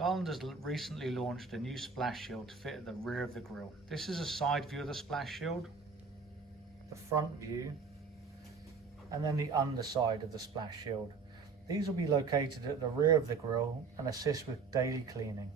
Garland has recently launched a new splash shield to fit at the rear of the grille. This is a side view of the splash shield, the front view, and then the underside of the splash shield. These will be located at the rear of the grille and assist with daily cleaning.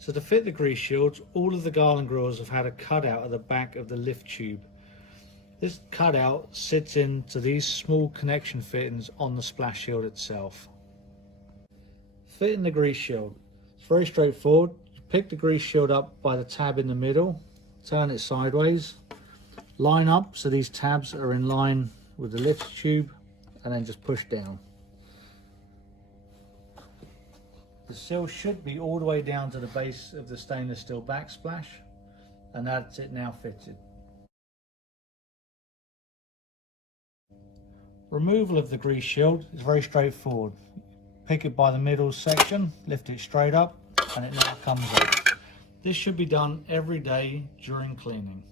So to fit the grease shields, all of the Garland grills have had a cutout at the back of the lift tube. This cutout sits into these small connection fittings on the splash shield itself. Fitting the grease shield, it's very straightforward. You pick the grease shield up by the tab in the middle, turn it sideways, line up so these tabs are in line with the lift tube, and then just push down. The seal should be all the way down to the base of the stainless steel backsplash, and that's it now fitted. Removal of the grease shield is very straightforward. Pick it by the middle section, lift it straight up, and it now comes up. This should be done every day during cleaning.